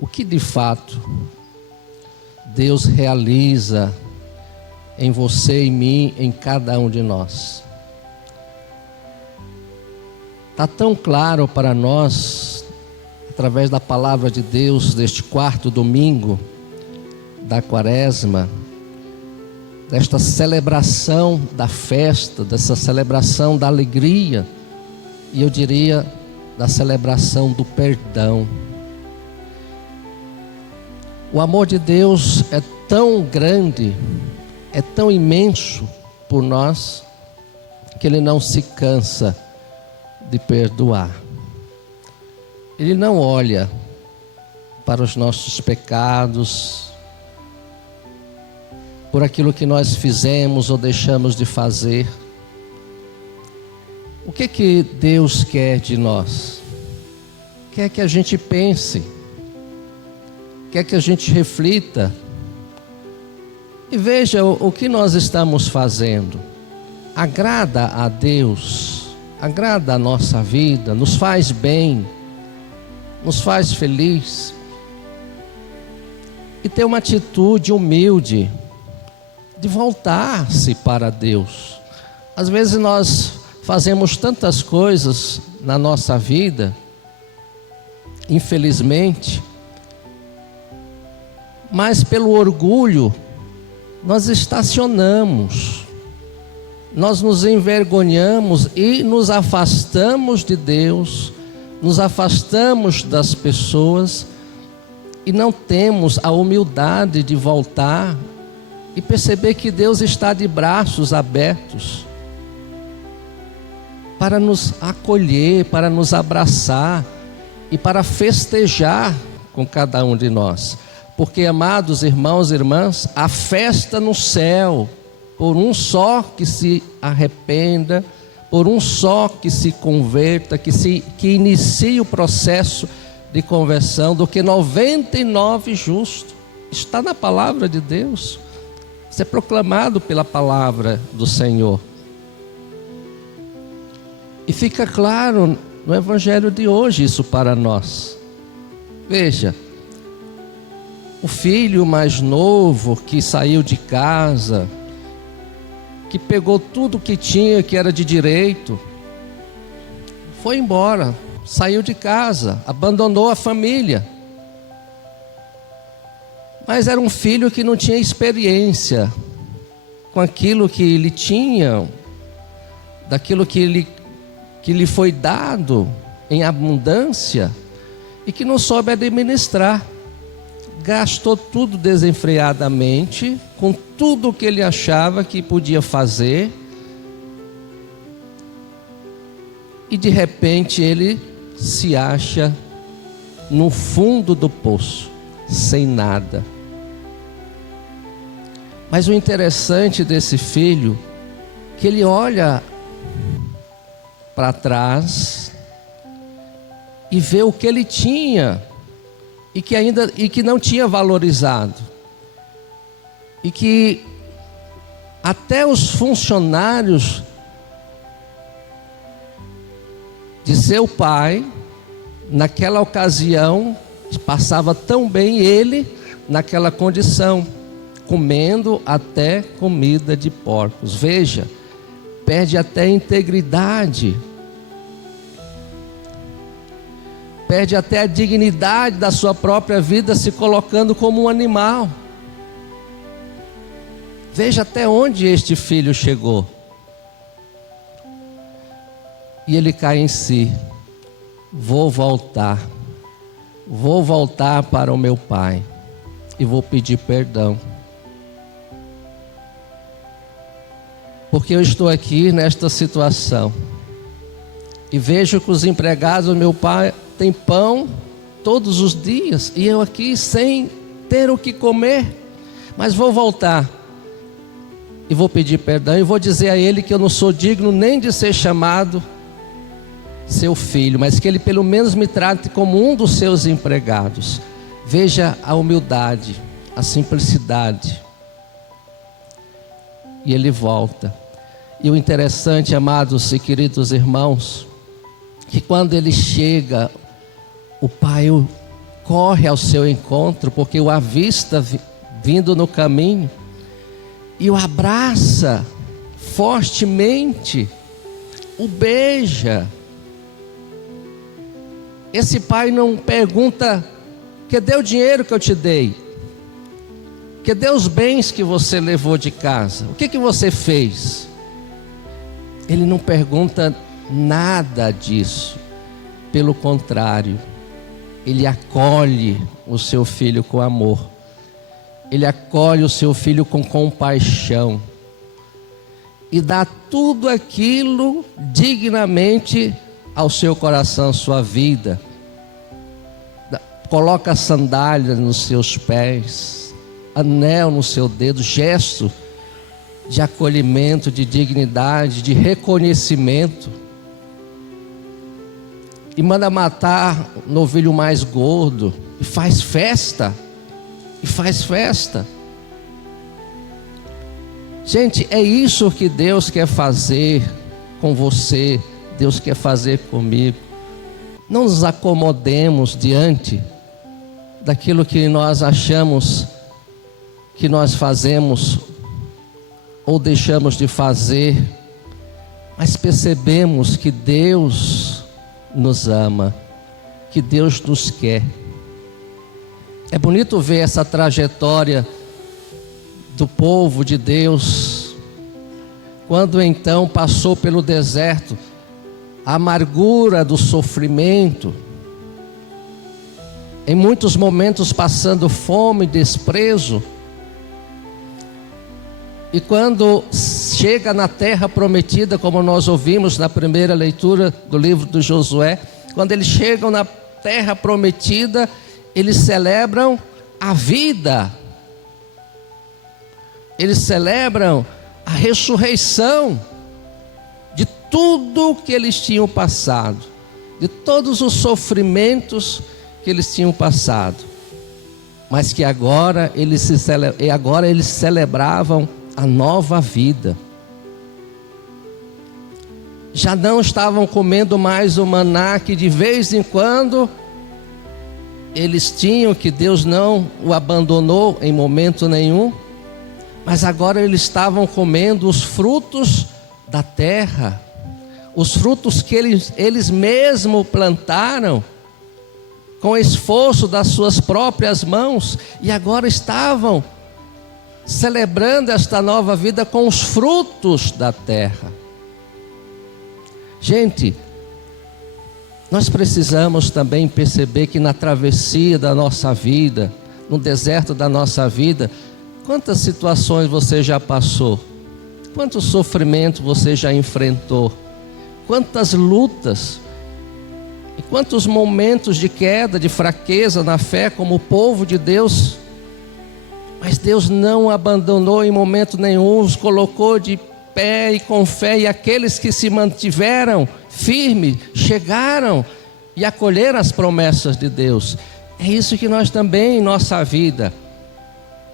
o que de fato Deus realiza em você, em mim, em cada um de nós. Está tão claro para nós, através da palavra de Deus, deste quarto domingo da Quaresma, desta celebração da festa, dessa celebração da alegria, e eu diria da celebração do perdão. O amor de Deus é tão grande, é tão imenso por nós, que Ele não se cansa de perdoar. Ele não olha para os nossos pecados, por aquilo que nós fizemos ou deixamos de fazer. O que Deus quer de nós? Quer que a gente pense, quer que a gente reflita e veja o que nós estamos fazendo. Agrada a Deus, agrada a nossa vida, nos faz bem, nos faz feliz. E ter uma atitude humilde de voltar-se para Deus. Às vezes nós fazemos tantas coisas na nossa vida, infelizmente, mas pelo orgulho nós estacionamos, nós nos envergonhamos e nos afastamos de Deus, nos afastamos das pessoas e não temos a humildade de voltar e perceber que Deus está de braços abertos para nos acolher, para nos abraçar e para festejar com cada um de nós. Porque, amados irmãos e irmãs, a festa no céu, por um só que se arrependa, por um só que se converta, que inicie o processo de conversão, do que 99 justos. Está na palavra de Deus. Isso é proclamado pela palavra do Senhor. E fica claro no Evangelho de hoje isso para nós. Veja, o filho mais novo que saiu de casa, que pegou tudo que tinha, que era de direito, foi embora, saiu de casa, abandonou a família. Mas era um filho que não tinha experiência com aquilo que ele tinha, daquilo que lhe foi dado em abundância, e que não soube administrar. Gastou tudo desenfreadamente, com tudo o que ele achava que podia fazer, e de repente ele se acha no fundo do poço, sem nada. Mas o interessante desse filho, que ele olha para trás e vê o que ele tinha e que não tinha valorizado, e que até os funcionários de seu pai, naquela ocasião, passava tão bem ele naquela condição, comendo até comida de porcos. Veja, perde até a integridade, perde até a dignidade da sua própria vida, se colocando como um animal. Veja até onde este filho chegou. E ele cai em si: vou voltar para o meu pai e vou pedir perdão, porque eu estou aqui nesta situação e vejo que os empregados do meu pai têm pão todos os dias e eu aqui sem ter o que comer. Mas vou voltar e vou pedir perdão e vou dizer a ele que eu não sou digno nem de ser chamado seu filho, mas que ele pelo menos me trate como um dos seus empregados. Veja a humildade, a simplicidade. E ele volta. E o interessante, amados e queridos irmãos, que quando ele chega, o pai o corre ao seu encontro, porque o avista vindo no caminho, e o abraça fortemente, o beija. Esse pai não pergunta: cadê o dinheiro que eu te dei? Cadê os bens que você levou de casa? O que você fez? Ele não pergunta nada disso. Pelo contrário, ele acolhe o seu filho com amor. Ele acolhe o seu filho com compaixão. E dá tudo aquilo dignamente ao seu coração, sua vida. Coloca sandálias nos seus pés, anel no seu dedo, gesto de acolhimento, de dignidade, de reconhecimento. E manda matar o novilho mais gordo, e faz festa, Gente, é isso que Deus quer fazer com você, Deus quer fazer comigo. Não nos acomodemos diante daquilo que nós achamos que nós fazemos ou deixamos de fazer, mas percebemos que Deus nos ama, que Deus nos quer. É bonito ver essa trajetória do povo de Deus, quando então passou pelo deserto, a amargura do sofrimento, em muitos momentos passando fome e desprezo, e quando chega na terra prometida, como nós ouvimos na primeira leitura do livro de Josué, quando eles chegam na terra prometida, eles celebram a vida, eles celebram a ressurreição de tudo que eles tinham passado, de todos os sofrimentos que eles tinham passado, mas que agora eles celebravam a nova vida. Já não estavam comendo mais o maná que de vez em quando eles tinham, que Deus não o abandonou em momento nenhum, mas agora eles estavam comendo os frutos da terra, os frutos que eles mesmos plantaram com esforço das suas próprias mãos, e agora estavam celebrando esta nova vida com os frutos da terra. Gente, nós precisamos também perceber que na travessia da nossa vida, no deserto da nossa vida, quantas situações você já passou, quanto sofrimento você já enfrentou, quantas lutas, e quantos momentos de queda, de fraqueza na fé, como o povo de Deus. Mas Deus não abandonou em momento nenhum, os colocou de pé e com fé, e aqueles que se mantiveram firmes, chegaram e acolheram as promessas de Deus. É isso que nós também em nossa vida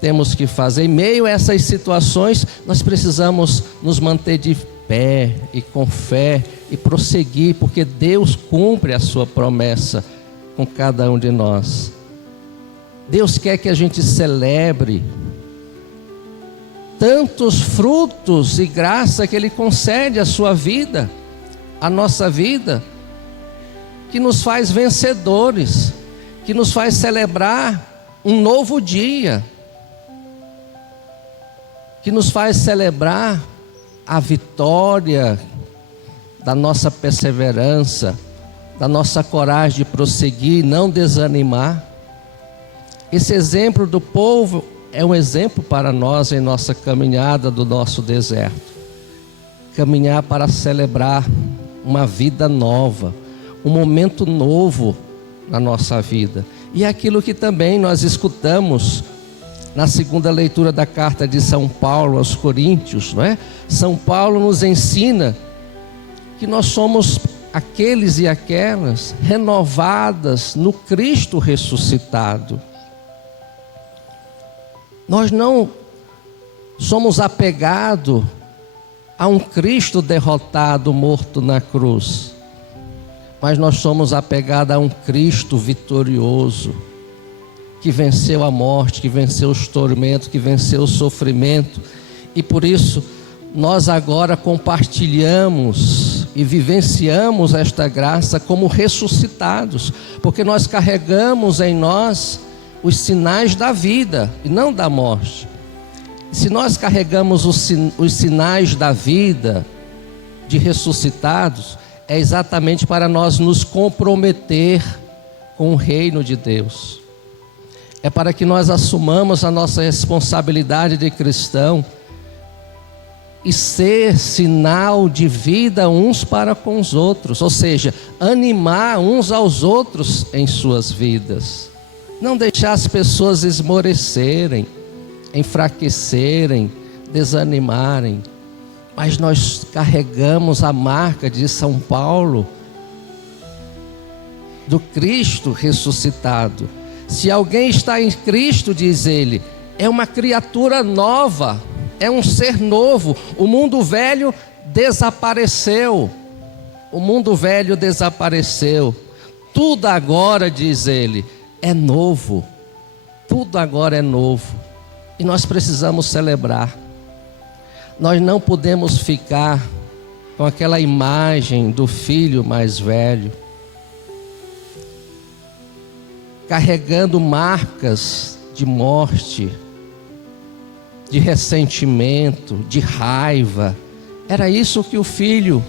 temos que fazer. Em meio a essas situações, nós precisamos nos manter de pé e com fé e prosseguir, porque Deus cumpre a sua promessa com cada um de nós. Deus quer que a gente celebre tantos frutos e graça que Ele concede à sua vida, à nossa vida, que nos faz vencedores, que nos faz celebrar um novo dia, que nos faz celebrar a vitória da nossa perseverança, da nossa coragem de prosseguir, não desanimar. Esse exemplo do povo é um exemplo para nós em nossa caminhada do nosso deserto. Caminhar para celebrar uma vida nova, um momento novo na nossa vida. E é aquilo que também nós escutamos na segunda leitura da carta de São Paulo aos Coríntios, não é? São Paulo nos ensina que nós somos aqueles e aquelas renovadas no Cristo ressuscitado. Nós não somos apegados a um Cristo derrotado, morto na cruz, mas nós somos apegados a um Cristo vitorioso, que venceu a morte, que venceu os tormentos, que venceu o sofrimento. E por isso nós agora compartilhamos e vivenciamos esta graça como ressuscitados, porque nós carregamos em nós os sinais da vida e não da morte. E se nós carregamos os sinais da vida de ressuscitados, é exatamente para nós nos comprometer com o reino de Deus. É para que nós assumamos a nossa responsabilidade de cristão e ser sinal de vida uns para com os outros, ou seja, animar uns aos outros em suas vidas. Não deixar as pessoas esmorecerem, enfraquecerem, desanimarem. Mas nós carregamos a marca de São Paulo, do Cristo ressuscitado. Se alguém está em Cristo, diz ele, é uma criatura nova, é um ser novo. O mundo velho desapareceu. O mundo velho desapareceu. Tudo agora, diz ele, é novo. Tudo agora é novo. E nós precisamos celebrar. Nós não podemos ficar com aquela imagem do filho mais velho, carregando marcas de morte, de ressentimento, de raiva. Era isso que o filho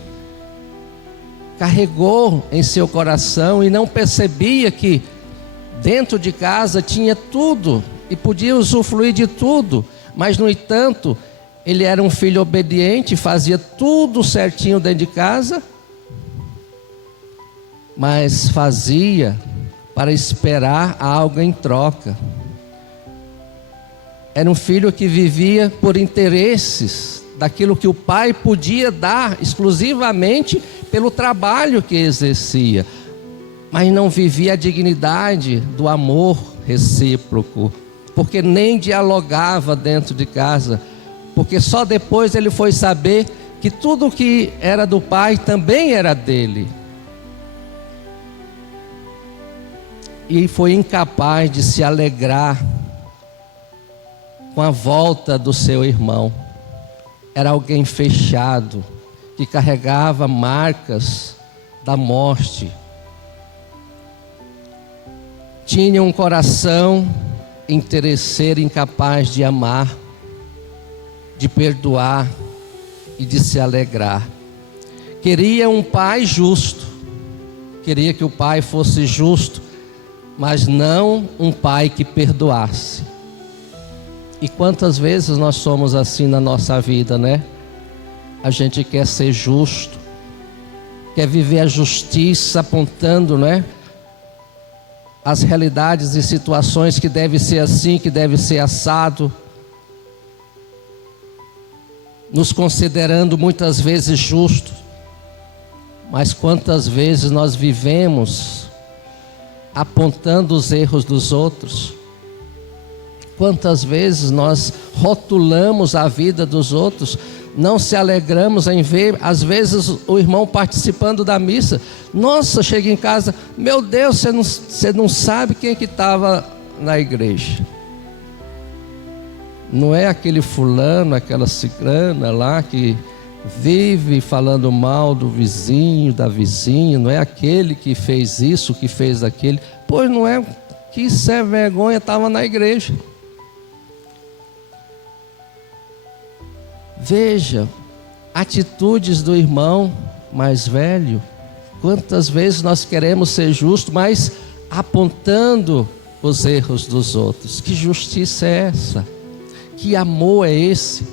carregou em seu coração e não percebia que dentro de casa tinha tudo e podia usufruir de tudo, mas no entanto ele era um filho obediente, fazia tudo certinho dentro de casa, mas fazia para esperar algo em troca. Era um filho que vivia por interesses, daquilo que o pai podia dar exclusivamente pelo trabalho que exercia, mas não vivia a dignidade do amor recíproco, porque nem dialogava dentro de casa, porque só depois ele foi saber que tudo que era do pai também era dele. E foi incapaz de se alegrar com a volta do seu irmão. Era alguém fechado, que carregava marcas da morte. Tinha um coração interesseiro, incapaz de amar, de perdoar e de se alegrar. Queria um pai justo, queria que o pai fosse justo, mas não um pai que perdoasse. E quantas vezes nós somos assim na nossa vida, né? A gente quer ser justo, quer viver a justiça apontando, né, as realidades e situações que deve ser assim, que deve ser assado, nos considerando muitas vezes justos. Mas quantas vezes nós vivemos apontando os erros dos outros? Quantas vezes nós rotulamos a vida dos outros, não se alegramos em ver, às vezes, o irmão participando da missa. Nossa, chega em casa, meu Deus, você não sabe quem é que estava na igreja. Não é aquele fulano, aquela ciclana lá que vive falando mal do vizinho, da vizinha, não é aquele que fez isso, que fez aquele. Pois não é, que sem vergonha estava na igreja. Veja, atitudes do irmão mais velho. Quantas vezes nós queremos ser justos, mas apontando os erros dos outros. Que justiça é essa? Que amor é esse?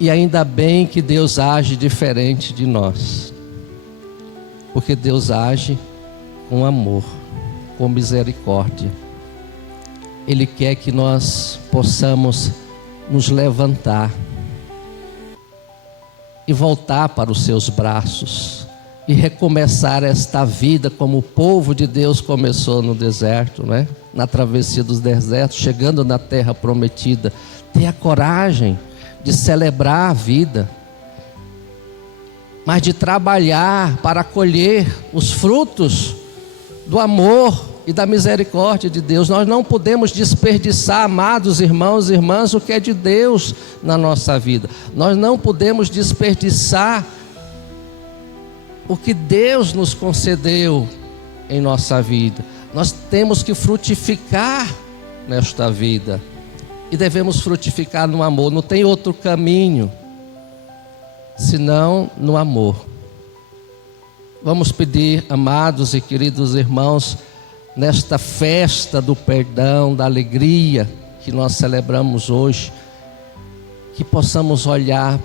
E ainda bem que Deus age diferente de nós, porque Deus age com amor, com misericórdia. Ele quer que nós possamos nos levantar e voltar para os seus braços e recomeçar esta vida como o povo de Deus começou no deserto, né? Na travessia dos desertos, chegando na terra prometida. Ter a coragem de celebrar a vida, mas de trabalhar para colher os frutos do amor e da misericórdia de Deus. Nós não podemos desperdiçar, amados irmãos e irmãs, o que é de Deus na nossa vida. Nós não podemos desperdiçar o que Deus nos concedeu em nossa vida. Nós temos que frutificar nesta vida, e devemos frutificar no amor. Não tem outro caminho senão no amor. Vamos pedir, amados e queridos irmãos, nesta festa do perdão, da alegria que nós celebramos hoje, que possamos olhar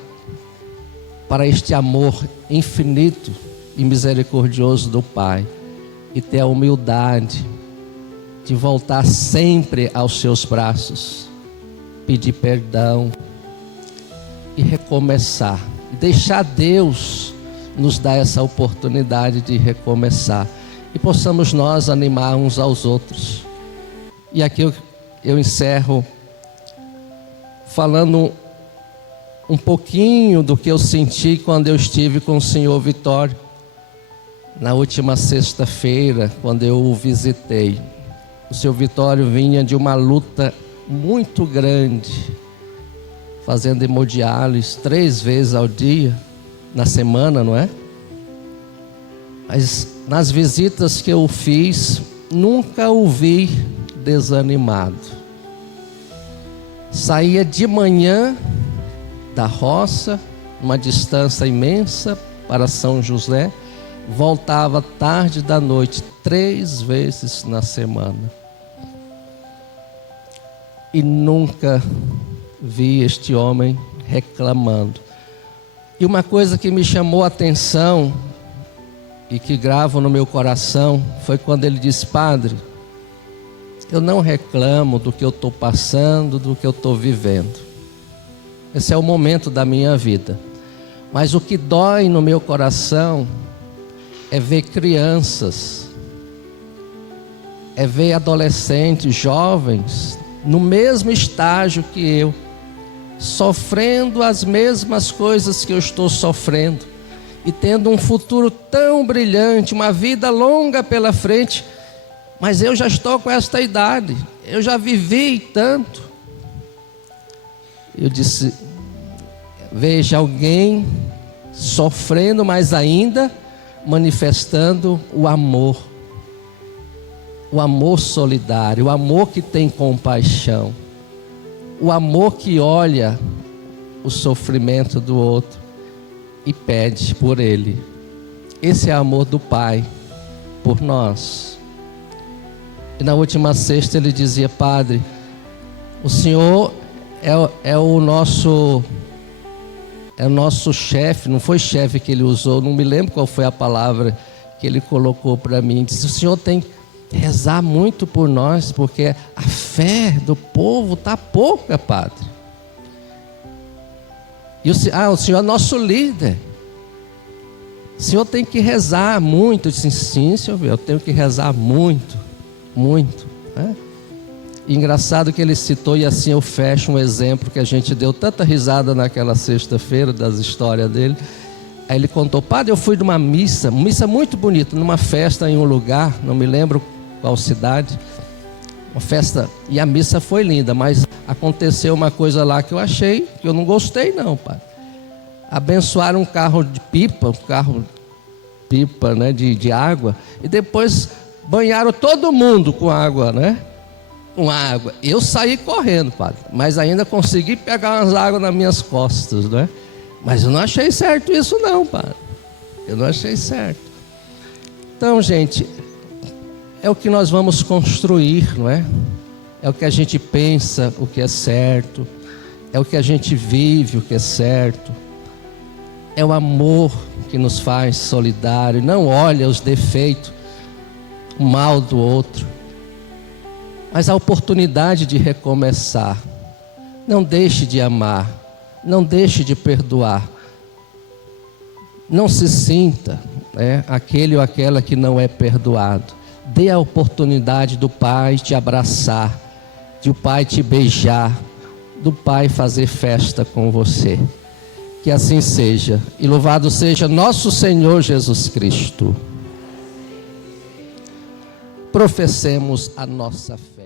para este amor infinito e misericordioso do Pai e ter a humildade de voltar sempre aos seus braços, pedir perdão e recomeçar, deixar Deus nos dar essa oportunidade de recomeçar, e possamos nós animar uns aos outros. E aqui eu encerro falando um pouquinho do que eu senti quando eu estive com o senhor Vitório na última sexta-feira, quando eu o visitei. O senhor Vitório vinha de uma luta muito grande, fazendo hemodiálise 3 vezes ao dia, na semana, não é? Mas nas visitas que eu fiz, nunca o vi desanimado. Saía de manhã da roça, uma distância imensa, para São José, voltava tarde da noite, 3 vezes na semana. E nunca vi este homem reclamando. E uma coisa que me chamou a atenção e que gravo no meu coração foi quando ele disse: Padre, eu não reclamo do que eu estou passando, do que eu estou vivendo. Esse é o momento da minha vida. Mas o que dói no meu coração é ver crianças, é ver adolescentes, jovens, no mesmo estágio que eu, sofrendo as mesmas coisas que eu estou sofrendo, e tendo um futuro tão brilhante, uma vida longa pela frente. Mas eu já estou com esta idade, eu já vivi tanto. Eu disse: veja alguém sofrendo, mas ainda manifestando o amor solidário, o amor que tem compaixão, o amor que olha o sofrimento do outro e pede por ele. Esse é o amor do Pai por nós. E na última sexta ele dizia: Padre, o Senhor é o nosso chefe. Não foi chefe que ele usou, não me lembro qual foi a palavra que ele colocou para mim. Disse: o Senhor tem que rezar muito por nós, porque a fé do povo está pouca, Padre. E o Senhor é nosso líder, o Senhor tem que rezar muito. Eu disse: sim, Senhor, eu tenho que rezar muito, muito, né? E engraçado que ele citou, e assim eu fecho um exemplo que a gente deu tanta risada naquela sexta-feira das histórias dele. Aí ele contou: Padre, eu fui de uma missa muito bonita, numa festa em um lugar, não me lembro qual cidade, uma festa, e a missa foi linda, mas aconteceu uma coisa lá que eu achei, que eu não gostei não, Padre. Abençoaram um carro de pipa, né, de água, e depois banharam todo mundo com água, né? Com água. Eu saí correndo, Padre, mas ainda consegui pegar umas águas nas minhas costas, né? Mas eu não achei certo isso não, Padre. Eu não achei certo. Então, gente, é o que nós vamos construir, não é? É o que a gente pensa, o que é certo. É o que a gente vive, o que é certo. É o amor que nos faz solidário. Não olha os defeitos, o mal do outro, mas a oportunidade de recomeçar. Não deixe de amar, não deixe de perdoar. Não se sinta, né, aquele ou aquela que não é perdoado. Dê a oportunidade do Pai te abraçar, do Pai te beijar, do Pai fazer festa com você. Que assim seja, e louvado seja nosso Senhor Jesus Cristo. professemos a nossa fé.